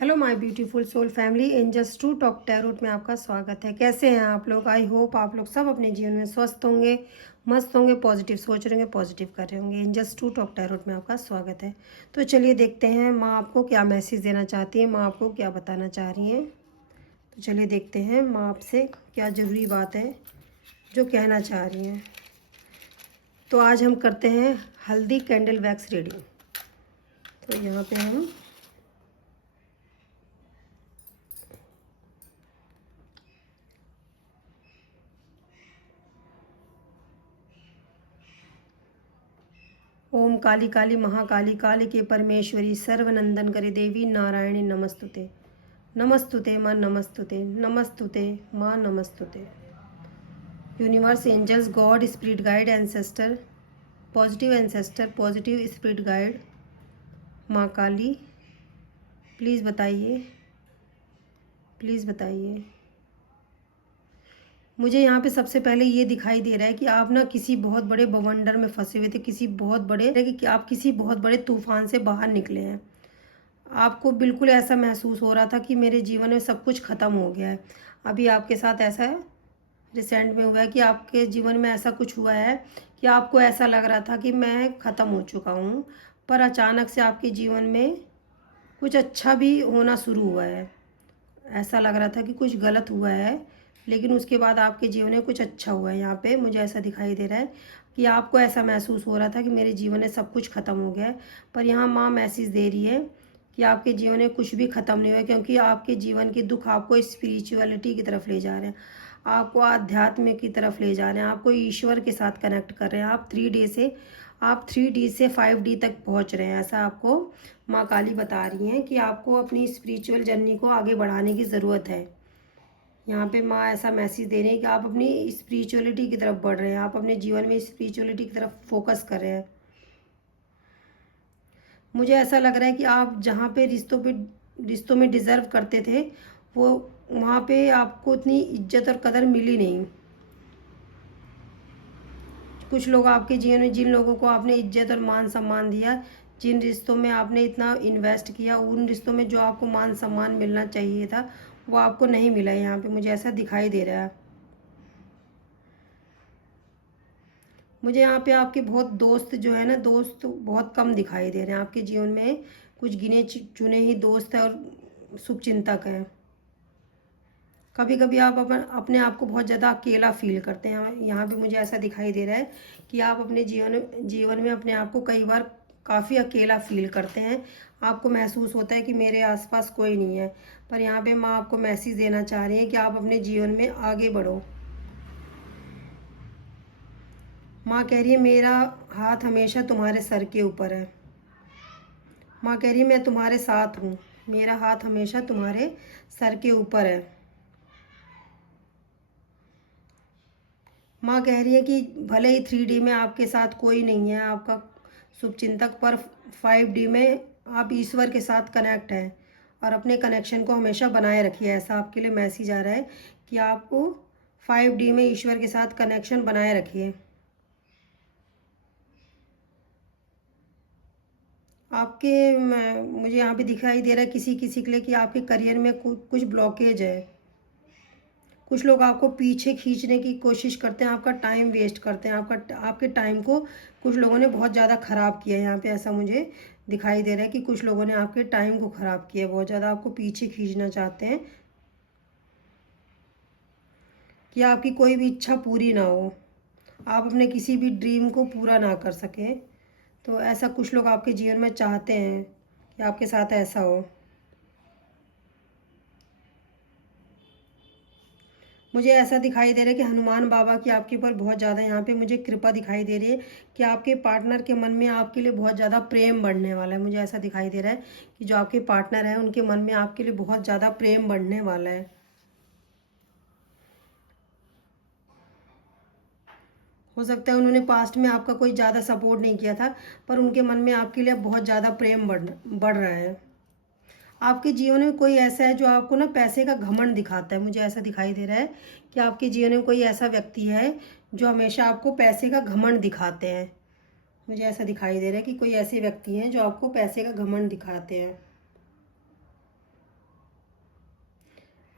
Hello my beautiful soul family, angels to talk tarot में आपका स्वागत है। कैसे हैं आप लोग? आई होप आप लोग सब अपने जीवन में स्वस्थ होंगे, मस्त होंगे, पॉजिटिव सोच रहे होंगे, पॉजिटिव कर रहे होंगे। एंजल्स टू टॉक टैरोट में आपका स्वागत है। तो चलिए देखते हैं माँ आपको क्या मैसेज देना चाहती है, माँ आपको क्या बताना चाह रही हैं। तो चलिए देखते हैं माँ आपसे क्या ज़रूरी बात है जो कहना चाह रही हैं। तो आज हम करते हैं हल्दी कैंडल वैक्स रीडिंग। तो यहाँ पे हम ओम काली काली महाकाली काली के परमेश्वरी सर्वनंदन करे देवी नारायणी नमस्तुते। नमस्तुते माँ नमस्तुते, नमस्तुते माँ नमस्तुते। Universe, angels, God, spirit guide, ancestor, positive spirit guide, माँ काली, प्लीज़ बताइए, प्लीज़ बताइए। मुझे यहाँ पे सबसे पहले ये दिखाई दे रहा है कि आप ना किसी बहुत बड़े बवंडर में फंसे हुए थे, किसी बहुत बड़े कि आप किसी बहुत बड़े तूफान से बाहर निकले हैं। आपको बिल्कुल ऐसा महसूस हो रहा था कि मेरे जीवन में सब कुछ ख़त्म हो गया है। अभी आपके साथ ऐसा है, रिसेंट में हुआ है कि आपके जीवन में ऐसा कुछ हुआ है कि आपको ऐसा लग रहा था कि मैं ख़त्म हो चुका हूँ, पर अचानक से आपके जीवन में कुछ अच्छा भी होना शुरू हुआ है। ऐसा लग रहा था कि कुछ गलत हुआ है, लेकिन उसके बाद आपके जीवन में कुछ अच्छा हुआ है। यहाँ पे मुझे ऐसा दिखाई दे रहा है कि आपको ऐसा महसूस हो रहा था कि मेरे जीवन में सब कुछ ख़त्म हो गया है, पर यहाँ माँ मैसेज दे रही है कि आपके जीवन में कुछ भी ख़त्म नहीं हुआ, क्योंकि आपके जीवन के दुख आपको स्पिरिचुअलिटी की तरफ ले जा रहे हैं, आपको आध्यात्म की तरफ ले जा रहे हैं, आपको ईश्वर के साथ कनेक्ट कर रहे हैं। आप 3D से 5D तक पहुंच रहे हैं, ऐसा आपको माँ काली बता रही हैं कि आपको अपनी स्पिरिचुअल जर्नी को आगे बढ़ाने की ज़रूरत है। यहाँ पे माँ ऐसा मैसेज दे रही है कि आप अपनी स्पिरिचुअलिटी की तरफ बढ़ रहे हैं, आप अपने जीवन में स्पिरिचुअलिटी की तरफ फोकस कर रहे हैं। मुझे ऐसा लग रहा है कि आप जहाँ पे रिश्तों में डिज़र्व करते थे, वो वहाँ पे आपको उतनी इज्जत और कदर मिली नहीं। कुछ लोग आपके जीवन में, जिन लोगों को आपने इज्जत और मान सम्मान दिया, जिन रिश्तों में आपने इतना इन्वेस्ट किया, उन रिश्तों में जो आपको मान सम्मान मिलना चाहिए था वो आपको नहीं मिला है। यहाँ पे मुझे ऐसा दिखाई दे रहा है। मुझे यहाँ पे आपके बहुत दोस्त जो है ना, दोस्त बहुत कम दिखाई दे रहे हैं आपके जीवन में। कुछ गिने चुने ही दोस्त हैं और शुभचिंतक हैं। कभी कभी आप अपने आप को बहुत ज़्यादा अकेला फील करते हैं। यहाँ पे मुझे ऐसा दिखाई दे रहा है कि आप अपने जीवन में अपने आप को कई बार काफ़ी अकेला फील करते हैं। आपको महसूस होता है कि मेरे आसपास कोई नहीं है, पर यहाँ पे माँ आपको मैसेज देना चाह रही है कि आप अपने जीवन में आगे बढ़ो। माँ कह रही है मेरा हाथ हमेशा तुम्हारे सर के ऊपर है। माँ कह रही है मैं तुम्हारे साथ हूँ, मेरा हाथ हमेशा तुम्हारे सर के ऊपर है। माँ कह रही है कि भले ही 3D में आपके साथ कोई नहीं है आपका शुभचिंतक, पर 5D में आप ईश्वर के साथ कनेक्ट हैं और अपने कनेक्शन को हमेशा बनाए रखिए। ऐसा आपके लिए मैसेज आ रहा है कि आपको 5D में ईश्वर के साथ कनेक्शन बनाए रखिए। मुझे यहाँ पे दिखाई दे रहा है किसी किसी के लिए कि आपके करियर में कुछ ब्लॉकेज है। कुछ लोग आपको पीछे खींचने की कोशिश करते हैं, आपका टाइम वेस्ट करते हैं, आपके टाइम को कुछ लोगों ने बहुत ज़्यादा ख़राब किया है। यहाँ पे ऐसा मुझे दिखाई दे रहा है कि कुछ लोगों ने आपके टाइम को ख़राब किया है, बहुत ज़्यादा आपको पीछे खींचना चाहते हैं कि आपकी कोई भी इच्छा पूरी ना हो, आप अपने किसी भी ड्रीम को पूरा ना कर सकें। तो ऐसा कुछ लोग आपके जीवन में चाहते हैं कि आपके साथ ऐसा हो। मुझे ऐसा दिखाई दे रहा है कि हनुमान बाबा की आपके ऊपर बहुत ज़्यादा यहाँ पे मुझे कृपा दिखाई दे रही है कि आपके पार्टनर के मन में आपके लिए बहुत ज़्यादा प्रेम बढ़ने वाला है। मुझे ऐसा दिखाई दे रहा है कि जो आपके पार्टनर हैं उनके मन में आपके लिए बहुत ज़्यादा प्रेम बढ़ने वाला है। हो सकता है उन्होंने पास्ट में आपका कोई ज़्यादा सपोर्ट नहीं किया था, पर उनके मन में आपके लिए बहुत ज़्यादा प्रेम बढ़ रहा है। आपके जीवन में कोई ऐसा है जो आपको ना पैसे का घमंड दिखाता है। मुझे ऐसा दिखाई दे रहा है कि आपके जीवन में कोई ऐसा व्यक्ति है जो हमेशा आपको पैसे का घमंड दिखाते हैं। मुझे ऐसा दिखाई दे रहा है कि कोई ऐसे व्यक्ति हैं जो आपको पैसे का घमंड दिखाते हैं।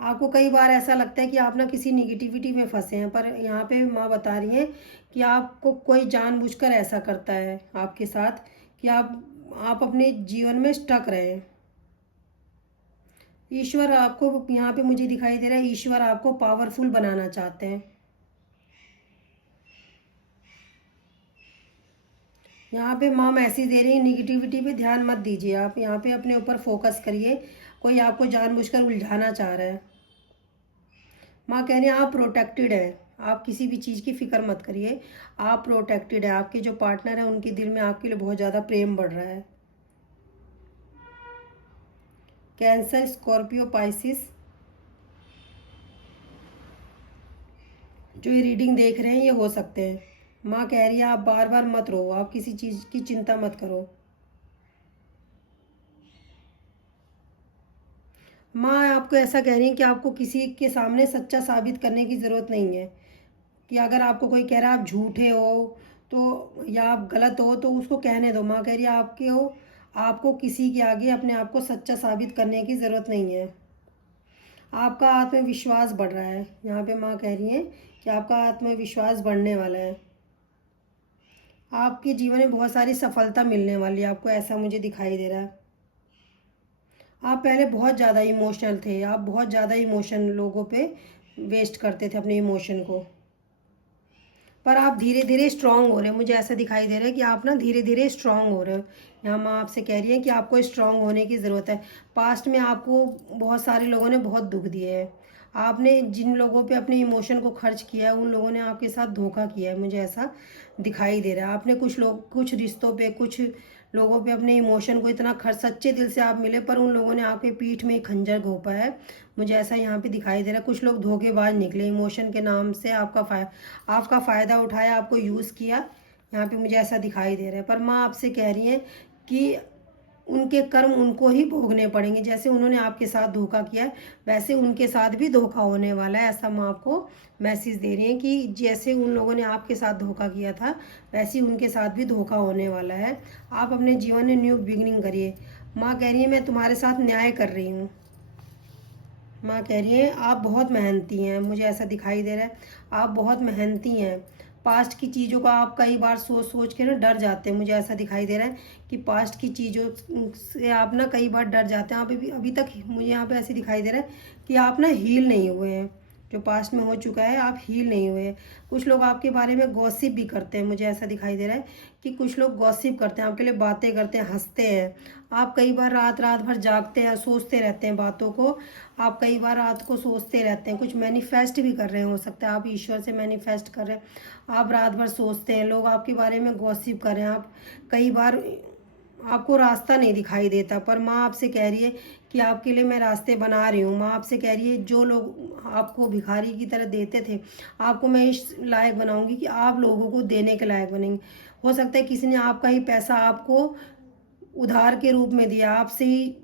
आपको कई बार ऐसा लगता है कि आप ना किसी निगेटिविटी में फंसे हैं, पर यहाँ पे माँ बता रही हैं कि आपको कोई जानबूझकर ऐसा करता है आपके साथ कि आप अपने जीवन में स्टक रहे। ईश्वर आपको यहाँ पे मुझे दिखाई दे रहा है, ईश्वर आपको पावरफुल बनाना चाहते हैं। यहाँ पे माँ मैसेज दे रही है, निगेटिविटी पे ध्यान मत दीजिए, आप यहाँ पे अपने ऊपर फोकस करिए। कोई आपको जानबूझकर उलझाना चाह रहा है। माँ कह रही है आप प्रोटेक्टेड है, आप किसी भी चीज़ की फिक्र मत करिए, आप प्रोटेक्टेड है। आपके जो पार्टनर है उनके दिल में आपके लिए बहुत ज़्यादा प्रेम बढ़ रहा है। कैंसर, स्कॉर्पियो, पाइसिस जो ये रीडिंग देख रहे हैं ये हो सकते हैं। माँ कह रही है आप बार बार मत रो, आप किसी चीज़ की चिंता मत करो। माँ आपको ऐसा कह रही है कि आपको किसी के सामने सच्चा साबित करने की ज़रूरत नहीं है, कि अगर आपको कोई कह रहा है आप झूठे हो तो या आप गलत हो तो उसको कहने दो। माँ कह रही है आपको किसी के आगे अपने आप को सच्चा साबित करने की ज़रूरत नहीं है। आपका आत्मविश्वास बढ़ रहा है। यहाँ पे माँ कह रही हैं कि आपका आत्मविश्वास बढ़ने वाला है। आपके जीवन में बहुत सारी सफलता मिलने वाली है आपको, ऐसा मुझे दिखाई दे रहा है। आप पहले बहुत ज़्यादा इमोशनल थे, आप बहुत ज़्यादा इमोशन लोगों पे वेस्ट करते थे अपने इमोशन को, पर आप धीरे धीरे स्ट्रांग हो रहे हैं। मुझे ऐसा दिखाई दे रहा है कि आप ना धीरे धीरे स्ट्रांग हो रहे हो। यहाँ माँ आपसे कह रही है कि आपको स्ट्रांग होने की ज़रूरत है। पास्ट में आपको बहुत सारे लोगों ने बहुत दुख दिए हैं। आपने जिन लोगों पे अपने इमोशन को खर्च किया है उन लोगों ने आपके साथ धोखा किया है, मुझे ऐसा दिखाई दे रहा है। आपने कुछ रिश्तों पे, कुछ लोगों पे अपने इमोशन को इतना खर्च, सच्चे दिल से आप मिले पर उन लोगों ने आपके पीठ में खंजर घोंपा है, मुझे ऐसा यहाँ पे दिखाई दे रहा है। कुछ लोग धोखेबाज निकले, इमोशन के नाम से आपका फ़ायदा उठाया, आपको यूज़ किया, यहाँ पे मुझे ऐसा दिखाई दे रहा है। पर माँ आपसे कह रही है कि उनके कर्म उनको ही भोगने पड़ेंगे। जैसे उन्होंने आपके साथ धोखा किया है वैसे उनके साथ भी धोखा होने वाला है। ऐसा माँ आपको मैसेज दे रही है कि जैसे उन लोगों ने आपके साथ धोखा किया था वैसे ही उनके साथ भी धोखा होने वाला है। आप अपने जीवन में न्यू बिगिनिंग करिए। माँ कह रही है मैं तुम्हारे साथ न्याय कर रही हूँ। माँ कह रही है आप बहुत मेहनती हैं, मुझे ऐसा दिखाई दे रहा है आप बहुत मेहनती हैं। पास्ट की चीज़ों का आप कई बार सोच सोच के ना डर जाते हैं, मुझे ऐसा दिखाई दे रहा है कि पास्ट की चीज़ों से आप ना कई बार डर जाते हैं। आप अभी तक मुझे यहाँ पे ऐसे दिखाई दे रहा है कि आप ना हील नहीं हुए हैं। जो पास्ट में हो चुका है आप हील नहीं हुए हैं। कुछ लोग आपके बारे में गॉसिप भी करते हैं, मुझे ऐसा दिखाई दे रहा है कि कुछ लोग गॉसिप करते हैं, आपके लिए बातें करते हैं, हंसते हैं। आप कई बार रात रात भर जागते हैं, सोचते रहते हैं बातों को। आप कई बार रात को सोचते रहते हैं, कुछ मैनिफेस्ट भी कर रहे हैं, हो सकता है आप ईश्वर से मैनिफेस्ट कर रहे हैं। आप रात भर सोचते हैं, लोग आपके बारे में गॉसिप कर रहे हैं। आप कई बार आपको रास्ता नहीं दिखाई देता, पर माँ आपसे कह रही है कि आपके लिए मैं रास्ते बना रही हूँ। माँ आपसे कह रही है जो लोग आपको भिखारी की तरह देते थे आपको मैं इस लायक बनाऊंगी कि आप लोगों को देने के लायक बनेंगे। हो सकता है किसी ने आपका ही पैसा आपको उधार के रूप में दिया, आपसे ही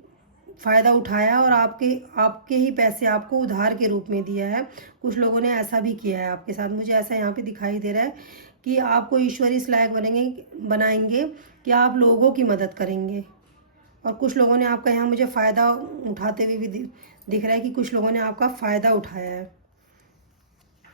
फ़ायदा उठाया और आपके ही पैसे आपको उधार के रूप में दिया है। कुछ लोगों ने ऐसा भी किया है आपके साथ, मुझे ऐसा यहाँ पे दिखाई दे रहा है कि आपको ईश्वर इस लायक बनाएंगे कि आप लोगों की मदद करेंगे। और कुछ लोगों ने आपका यहाँ मुझे फ़ायदा उठाते हुए भी दिख रहा है कि कुछ लोगों ने आपका फ़ायदा उठाया है,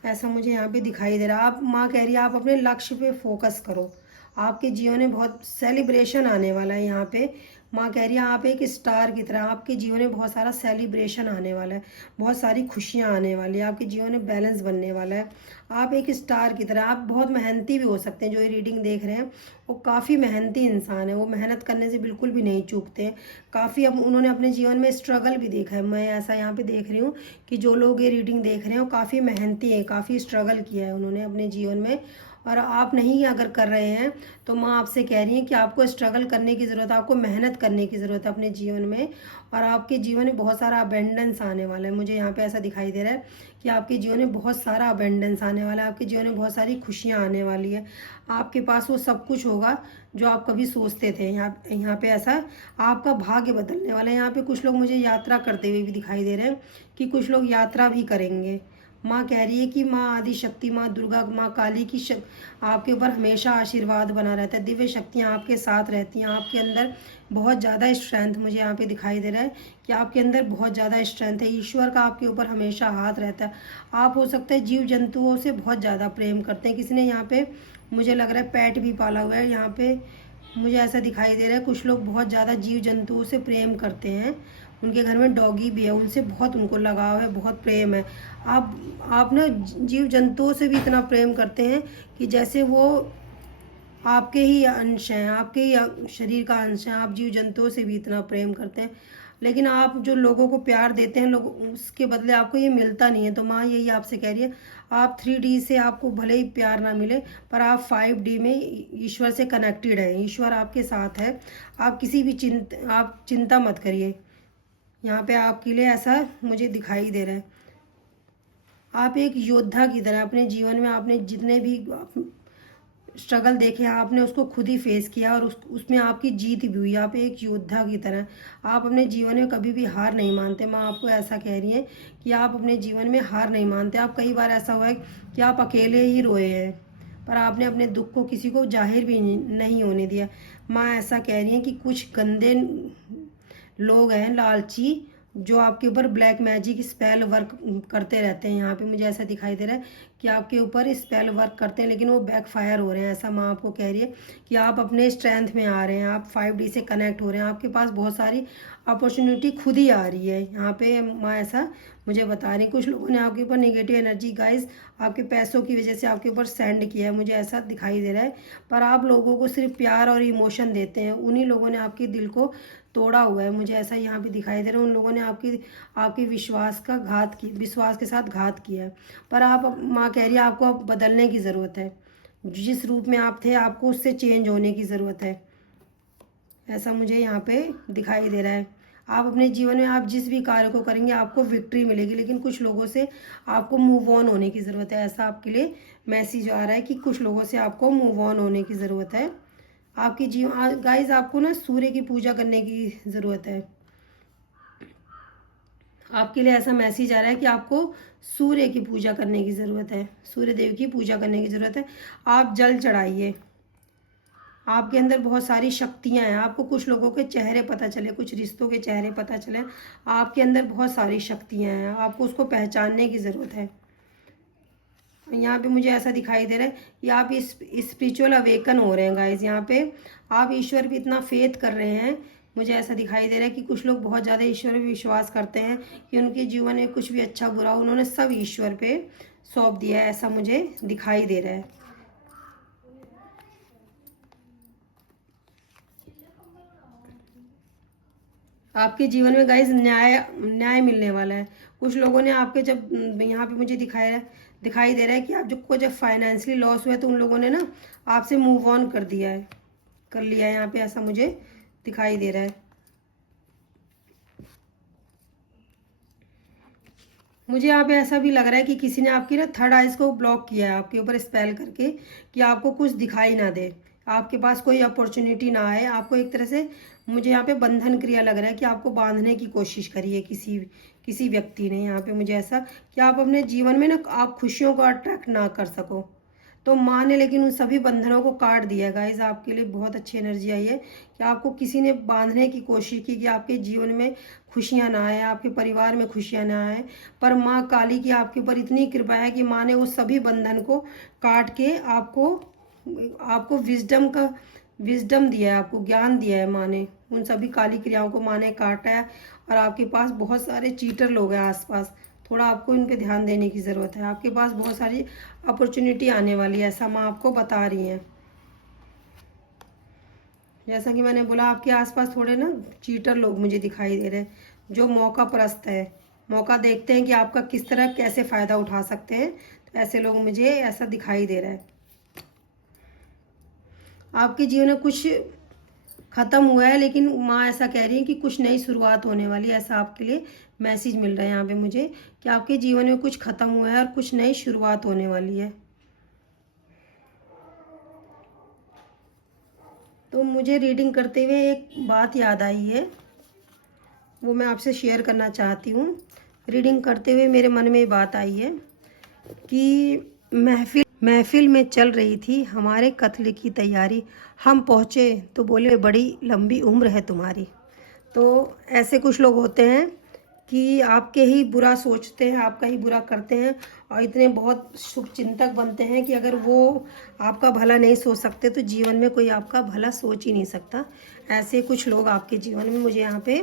ऐसा मुझे यहाँ पे दिखाई दे रहा है। आप माँ कह रही है आप अपने लक्ष्य पे फोकस करो, आपके जीवन में बहुत सेलिब्रेशन आने वाला है। यहाँ पे माँ कह रही है आप एक स्टार की तरह, आपके जीवन में बहुत सारा सेलिब्रेशन आने वाला है, बहुत सारी खुशियाँ आने वाली है, आपके जीवन में बैलेंस बनने वाला है। आप एक स्टार की तरह, आप बहुत मेहनती भी हो सकते हैं। जो ये रीडिंग देख रहे हैं वो काफ़ी मेहनती इंसान है, वो मेहनत करने से बिल्कुल भी नहीं चूकते हैं। काफ़ी अब उन्होंने अपने जीवन में स्ट्रगल भी देखा है। मैं ऐसा यहाँ पे देख रही हूँ कि जो लोग ये रीडिंग देख रहे हैं वो काफ़ी मेहनती है, काफ़ी स्ट्रगल किया है उन्होंने अपने जीवन में। और आप नहीं अगर कर रहे हैं तो माँ आपसे कह रही है कि आपको स्ट्रगल करने की ज़रूरत है, आपको मेहनत करने की ज़रूरत है अपने जीवन में। और आपके जीवन में बहुत सारा अबेंडेंस आने वाला है, मुझे यहाँ पे ऐसा दिखाई दे रहा है कि आपके जीवन में बहुत सारा अबेंडेंस आने वाला है, आपके जीवन में बहुत सारी खुशियाँ आने वाली है। आपके पास वो सब कुछ होगा जो आप कभी सोचते थे। यहाँ पे ऐसा आपका भाग्य बदलने वाला है। यहाँ पे कुछ लोग मुझे यात्रा करते हुए भी दिखाई दे रहे हैं कि कुछ लोग यात्रा भी करेंगे। माँ कह रही है कि माँ आदि शक्ति, माँ दुर्गा, माँ काली की आपके ऊपर हमेशा आशीर्वाद बना रहता है, दिव्य शक्तियाँ आपके साथ रहती हैं। आपके अंदर बहुत ज़्यादा स्ट्रेंथ मुझे यहाँ पे दिखाई दे रहा है कि आपके अंदर बहुत ज़्यादा स्ट्रेंथ है। ईश्वर का आपके ऊपर हमेशा हाथ रहता है। आप हो सकता है जीव जंतुओं से बहुत ज़्यादा प्रेम करते हैं। किसी ने यहाँ पे मुझे लग रहा है पेट भी पाला हुआ है। यहाँ पे मुझे ऐसा दिखाई दे रहा है कुछ लोग बहुत ज़्यादा जीव जंतुओं से प्रेम करते हैं। उनके घर में डॉगी भी है, उनसे बहुत उनको लगाव है, बहुत प्रेम है। आप ना जीव जंतुओं से भी इतना प्रेम करते हैं कि जैसे वो आपके ही अंश हैं, आपके ही शरीर का अंश हैं। आप जीव जंतुओं से भी इतना प्रेम करते हैं, लेकिन आप जो लोगों को प्यार देते हैं, लोग उसके बदले आपको ये मिलता नहीं है। तो माँ यही आपसे कह रही है, आप 3D से आपको भले ही प्यार ना मिले, पर आप 5D में ईश्वर से कनेक्टेड है। ईश्वर आपके साथ है। आप किसी भी आप चिंता मत करिए। यहाँ पे आपके लिए ऐसा मुझे दिखाई दे रहा है। आप एक योद्धा की तरह अपने जीवन में आपने जितने भी स्ट्रगल देखे आपने उसको खुद ही फेस किया और उसमें आपकी जीत भी हुई। आप एक योद्धा की तरह आप अपने जीवन में कभी भी हार नहीं मानते। माँ आपको ऐसा कह रही है कि आप अपने जीवन में हार नहीं मानते। आप कई बार ऐसा हुआ है कि आप अकेले ही रोए हैं, पर आपने अपने दुख को किसी को जाहिर भी नहीं होने दिया। माँ ऐसा कह रही है कि कुछ गंदे लोग हैं, लालची, जो आपके ऊपर ब्लैक मैजिक स्पेल वर्क करते रहते हैं। यहाँ पे मुझे ऐसा दिखाई दे रहा है कि आपके ऊपर स्पेल वर्क करते हैं, लेकिन वो बैकफायर हो रहे हैं। ऐसा माँ आपको कह रही है कि आप अपने स्ट्रेंथ में आ रहे हैं, आप 5D से कनेक्ट हो रहे हैं, आपके पास बहुत सारी अपॉर्चुनिटी खुद ही आ रही है। यहाँ पे माँ ऐसा मुझे बता रही। कुछ लोगों ने आपके ऊपर नेगेटिव एनर्जी गाइस आपके पैसों की वजह से आपके ऊपर सेंड किया है, मुझे ऐसा दिखाई दे रहा है। पर आप लोगों को सिर्फ प्यार और इमोशन देते हैं, उन्हीं लोगों ने आपके दिल को तोड़ा हुआ है। मुझे ऐसा यहाँ पे दिखाई दे रहा है, उन लोगों ने आपके विश्वास का घात की, विश्वास के साथ घात किया है। पर आप माँ कह रही है आपको अब बदलने की ज़रूरत है। जिस रूप में आप थे आपको उससे चेंज होने की ज़रूरत है, ऐसा मुझे यहाँ पे दिखाई दे रहा है। आप अपने जीवन में आप जिस भी कार्य को करेंगे आपको विक्ट्री मिलेगी, लेकिन कुछ लोगों से आपको मूव ऑन होने की ज़रूरत है। ऐसा आपके लिए मैसेज आ रहा है कि कुछ लोगों से आपको मूव ऑन होने की ज़रूरत है। आपकी जीवन गाइज आपको ना सूर्य की पूजा करने की ज़रूरत है। आपके लिए ऐसा मैसेज आ रहा है कि आपको सूर्य की पूजा करने की ज़रूरत है, सूर्य देव की पूजा करने की ज़रूरत है। आप जल चढ़ाइए। आपके अंदर बहुत सारी शक्तियां हैं। आपको कुछ लोगों के चेहरे पता चले, कुछ रिश्तों के चेहरे पता चले। आपके अंदर बहुत सारी शक्तियां हैं, आपको उसको पहचानने की ज़रूरत है। यहाँ पे मुझे ऐसा दिखाई दे रहा है कि आप इस स्पिरिचुअल अवेकन हो रहे हैं गाइज। यहाँ पे आप ईश्वर पे इतना फेथ कर रहे हैं। मुझे ऐसा दिखाई दे रहा है कि कुछ लोग बहुत ज़्यादा ईश्वर पे विश्वास करते हैं कि उनके जीवन में कुछ भी अच्छा बुरा उन्होंने सब ईश्वर पे सौंप दिया है, ऐसा मुझे दिखाई दे रहा है। आपके जीवन में गाइज न्याय मिलने वाला है। कुछ लोगों ने आपके जब यहाँ पे मुझे दिखाई दे रहा है कि आप को जब फाइनेंशियली लॉस हुआ तो उन लोगों ने ना आपसे मूव ऑन कर लिया है यहाँ पे, ऐसा मुझे दिखाई दे रहा है। मुझे यहाँ पे ऐसा भी लग रहा है कि किसी ने आपकी ना थर्ड आइज को ब्लॉक किया है आपके ऊपर स्पेल करके, कि आपको कुछ दिखाई ना दे, आपके पास कोई अपॉर्चुनिटी ना आए। आपको एक तरह से मुझे यहाँ पे बंधन क्रिया लग रहा है कि आपको बांधने की कोशिश करी है किसी व्यक्ति ने। यहाँ पे मुझे ऐसा कि आप अपने जीवन में ना आप खुशियों को अट्रैक्ट ना कर सको, तो माँ ने लेकिन उन सभी बंधनों को काट दिया। गाइज आपके लिए बहुत अच्छी एनर्जी आई है कि आपको किसी ने बांधने की कोशिश की कि आपके जीवन में खुशियाँ ना आए, आपके परिवार में खुशियाँ ना आए। पर माँ काली की आपके ऊपर इतनी कृपा है कि माँ ने वो सभी बंधन को काट के आपको विजडम दिया है, आपको ज्ञान दिया है। माँ ने उन सभी काली क्रियाओं को माँ ने काटा है। और आपके पास बहुत सारे चीटर लोग हैं आसपास, थोड़ा आपको इन पे ध्यान देने की ज़रूरत है। आपके पास बहुत सारी अपॉर्चुनिटी आने वाली है, ऐसा माँ आपको बता रही हैं। जैसा कि मैंने बोला आपके आसपास थोड़े ना चीटर लोग मुझे दिखाई दे रहे हैं, जो मौका परस्त है, मौका देखते हैं कि आपका किस तरह कैसे फ़ायदा उठा सकते हैं। तो ऐसे लोग मुझे ऐसा दिखाई दे रहा है। आपके जीवन में कुछ ख़त्म हुआ है, लेकिन माँ ऐसा कह रही है कि कुछ नई शुरुआत होने वाली है। ऐसा आपके लिए मैसेज मिल रहा है यहाँ पे मुझे कि आपके जीवन में कुछ ख़त्म हुआ है और कुछ नई शुरुआत होने वाली है। तो मुझे रीडिंग करते हुए एक बात याद आई है, वो मैं आपसे शेयर करना चाहती हूँ। रीडिंग करते हुए मेरे मन में ये बात आई है कि महफिल में चल रही थी हमारे कत्ल की तैयारी, हम पहुँचे तो बोले बड़ी लंबी उम्र है तुम्हारी। तो ऐसे कुछ लोग होते हैं कि आपके ही बुरा सोचते हैं, आपका ही बुरा करते हैं और इतने बहुत शुभ चिंतक बनते हैं कि अगर वो आपका भला नहीं सोच सकते तो जीवन में कोई आपका भला सोच ही नहीं सकता। ऐसे कुछ लोग आपके जीवन में, मुझे यहाँ पे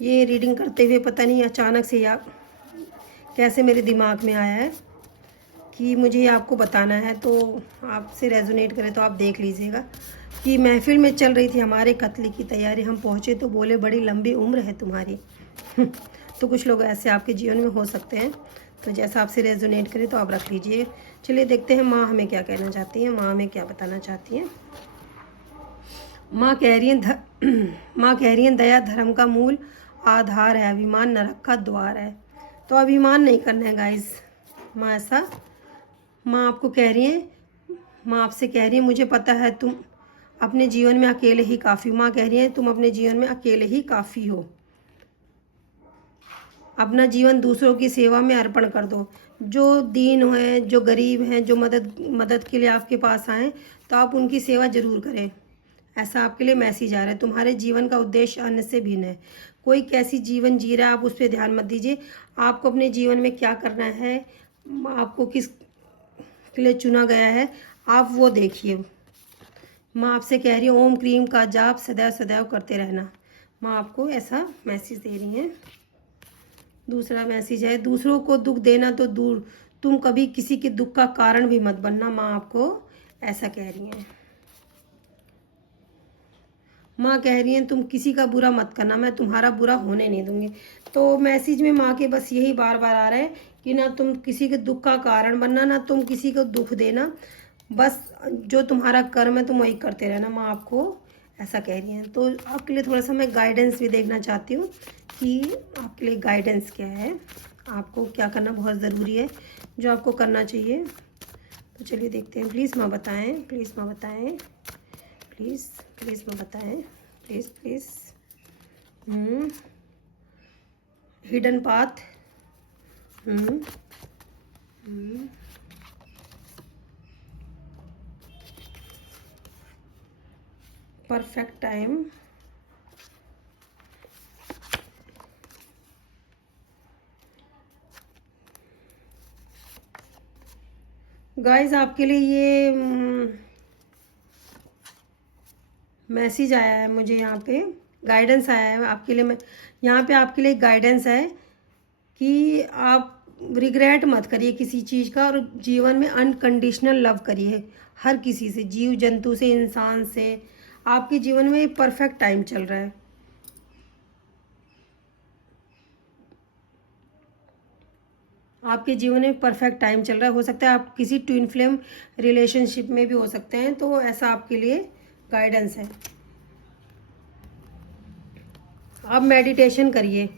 ये रीडिंग करते हुए पता नहीं अचानक से या कैसे मेरे दिमाग में आया है कि मुझे ये आपको बताना है, तो आपसे रेजोनेट करे तो आप देख लीजिएगा। कि महफिल में चल रही थी हमारे कत्ल की तैयारी, हम पहुँचे तो बोले बड़ी लंबी उम्र है तुम्हारी। तो कुछ लोग ऐसे आपके जीवन में हो सकते हैं, तो जैसा आपसे रेजोनेट करे तो आप रख लीजिए। चलिए देखते हैं माँ हमें क्या कहना चाहती हैं, माँ हमें क्या बताना चाहती हैं। माँ कह रही हैं माँ कह रही हैं दया धर्म का मूल आधार है, अभिमान नरक का द्वार है। तो अभिमान नहीं करना है गाइस। माँ ऐसा माँ आपको कह रही हैं, माँ आपसे कह रही है मुझे पता है तुम अपने जीवन में अकेले ही काफ़ी, माँ कह रही है तुम अपने जीवन में अकेले ही काफ़ी हो। अपना जीवन दूसरों की सेवा में अर्पण कर दो। जो दीन हैं, जो गरीब हैं, जो मदद के लिए आपके पास आएँ तो आप उनकी सेवा ज़रूर करें। ऐसा आपके लिए मैसेज आ रहा है। तुम्हारे जीवन का उद्देश्य अन्य से भिन्न है। कोई कैसी जीवन जी रहा है आप उस पर ध्यान मत दीजिए। आपको अपने जीवन में क्या करना है, आपको किस के लिए चुना गया है, आप वो देखिए। माँ आपसे कह रही है ओम क्रीम का जाप सदैव सदैव करते रहना। माँ आपको ऐसा मैसेज दे रही हैं। दूसरा मैसेज है दूसरों को दुख देना तो दूर, तुम कभी किसी के दुख का कारण भी मत बनना। माँ आपको ऐसा कह रही हैं। माँ कह रही हैं तुम किसी का बुरा मत करना, मैं तुम्हारा बुरा होने नहीं दूंगी। तो मैसेज में माँ के बस यही बार बार आ रहा है कि ना तुम किसी के दुख का कारण बनना, ना तुम किसी को दुख देना, बस जो तुम्हारा कर्म है तुम वही करते रहना। माँ आपको ऐसा कह रही हैं। तो आपके लिए थोड़ा सा मैं गाइडेंस भी देखना चाहती हूँ कि आपके लिए गाइडेंस क्या है, आपको क्या करना बहुत ज़रूरी है, जो आपको करना चाहिए। तो चलिए देखते हैं। प्लीज़ माँ बताएं, प्लीज़ माँ बताएं, प्लीज़ प्लीज़ माँ बताएं, please please. Hidden path. Perfect time. Guys आपके लिए ये मैसेज आया है, मुझे यहाँ पे गाइडेंस आया है आपके लिए। मैं यहाँ पे आपके लिए गाइडेंस है कि आप रिग्रेट मत करिए किसी चीज़ का और जीवन में अनकंडीशनल लव करिए हर किसी से, जीव जंतु से, इंसान से। आपके जीवन में एक परफेक्ट टाइम चल रहा है। आपके जीवन में परफेक्ट टाइम चल रहा है। हो सकता है आप किसी ट्विन फ्लेम रिलेशनशिप में भी हो सकते हैं, तो ऐसा आपके लिए गाइडेंस है। आप मेडिटेशन करिए,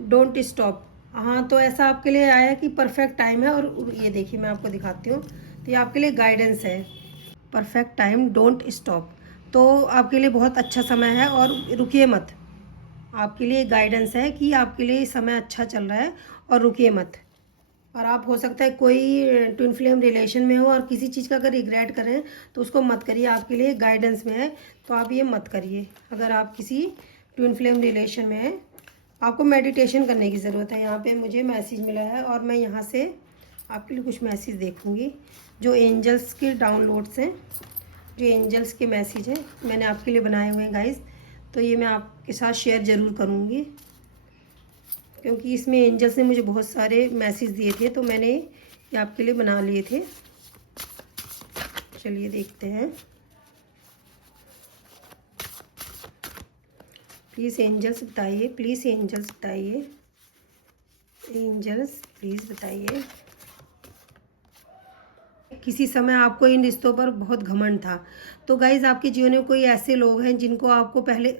डोंट स्टॉप। हाँ, तो ऐसा आपके लिए आया कि परफेक्ट टाइम है। और ये देखिए मैं आपको दिखाती हूँ, तो ये आपके लिए गाइडेंस है, परफेक्ट टाइम, डोंट स्टॉप। तो आपके लिए बहुत अच्छा समय है और रुकिए मत। आपके लिए गाइडेंस है कि आपके लिए समय अच्छा चल रहा है और रुकिए मत। और आप हो सकता है कोई ट्विन फ्लेम रिलेशन में हो और किसी चीज़ का अगर रिग्रेट करें तो उसको मत करिए, आपके लिए गाइडेंस में है, तो आप ये मत करिए। अगर आप किसी ट्विन फ्लेम रिलेशन में हैं, आपको मेडिटेशन करने की ज़रूरत है। यहाँ पे मुझे मैसेज मिला है और मैं यहाँ से आपके लिए कुछ मैसेज देखूँगी जो एंजल्स के डाउनलोड्स हैं, जो एंजल्स के मैसेज हैं मैंने आपके लिए बनाए हुए हैं गाइस। तो ये मैं आपके साथ शेयर ज़रूर करूँगी क्योंकि इसमें एंजल्स ने मुझे बहुत सारे मैसेज दिए थे, तो मैंने ये आपके लिए बना लिए थे। चलिए देखते हैं। प्लीज़ एंजल्स बताइए, प्लीज़ एंजल्स बताइए, एंजल्स प्लीज़ बताइए। किसी समय आपको इन रिश्तों पर बहुत घमंड था। तो गाइज आपके जीवन में कोई ऐसे लोग हैं जिनको आपको पहले,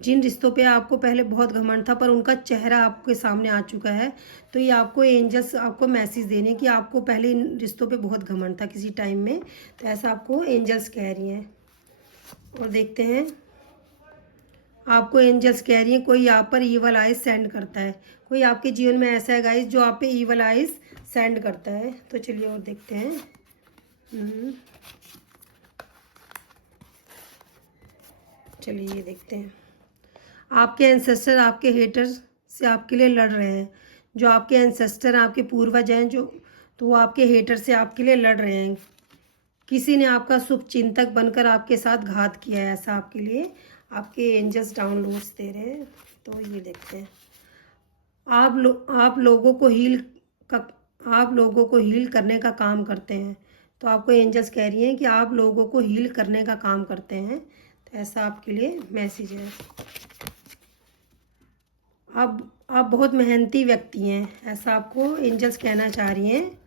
जिन रिश्तों पे आपको पहले बहुत घमंड था पर उनका चेहरा आपके सामने आ चुका है। तो ये आपको एंजल्स आपको मैसेज देने कि आपको पहले इन रिश्तों पे बहुत घमंड था किसी टाइम में, तो ऐसा आपको एंजल्स कह रही हैं। और देखते हैं, आपको एंजल्स कह रही हैं कोई आप पर ईवल आइज सेंड करता है। कोई आपके जीवन में ऐसा है गाइज जो आप पे ईवल आइज सेंड करता है। तो चलिए और देखते हैं। चलिए ये देखते हैं। आपके एंसेस्टर आपके हेटर्स से आपके लिए लड़ रहे हैं। जो आपके एंसेस्टर आपके पूर्वज हैं जो, तो वो आपके हेटर से आपके लिए लड़ रहे हैं। किसी ने आपका शुभ चिंतक बनकर आपके साथ घात किया है, ऐसा आपके लिए आपके एंजल्स डाउनलोड्स दे रहे हैं। तो ये देखते हैं। आप लोगों को हील करने का काम करते हैं। तो आपको एंजल्स कह रही हैं कि आप लोगों को हील करने का काम करते हैं। तो ऐसा आपके लिए मैसेज है। आप बहुत मेहनती व्यक्ति हैं, ऐसा आपको एंजल्स कहना चाह रही हैं।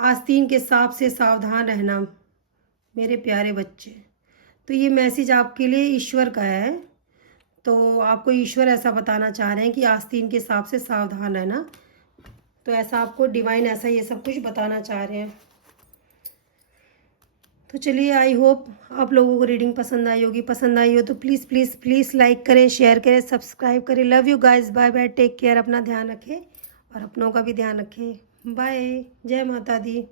आस्तीन के सांप से सावधान रहना मेरे प्यारे बच्चे। तो ये मैसेज आपके लिए ईश्वर का है। तो आपको ईश्वर ऐसा बताना चाह रहे हैं कि आस्तीन के सांप से सावधान रहना। तो ऐसा आपको डिवाइन ऐसा ये सब कुछ बताना चाह रहे हैं। तो चलिए, आई होप आप लोगों को रीडिंग पसंद आई होगी। पसंद आई हो तो प्लीज़ प्लीज़ प्लीज़ लाइक करें, शेयर करें, सब्सक्राइब करें। Love you guys, bye bye, take care. अपना ध्यान रखें और अपनों का भी ध्यान रखें। बाय, जय माता दी।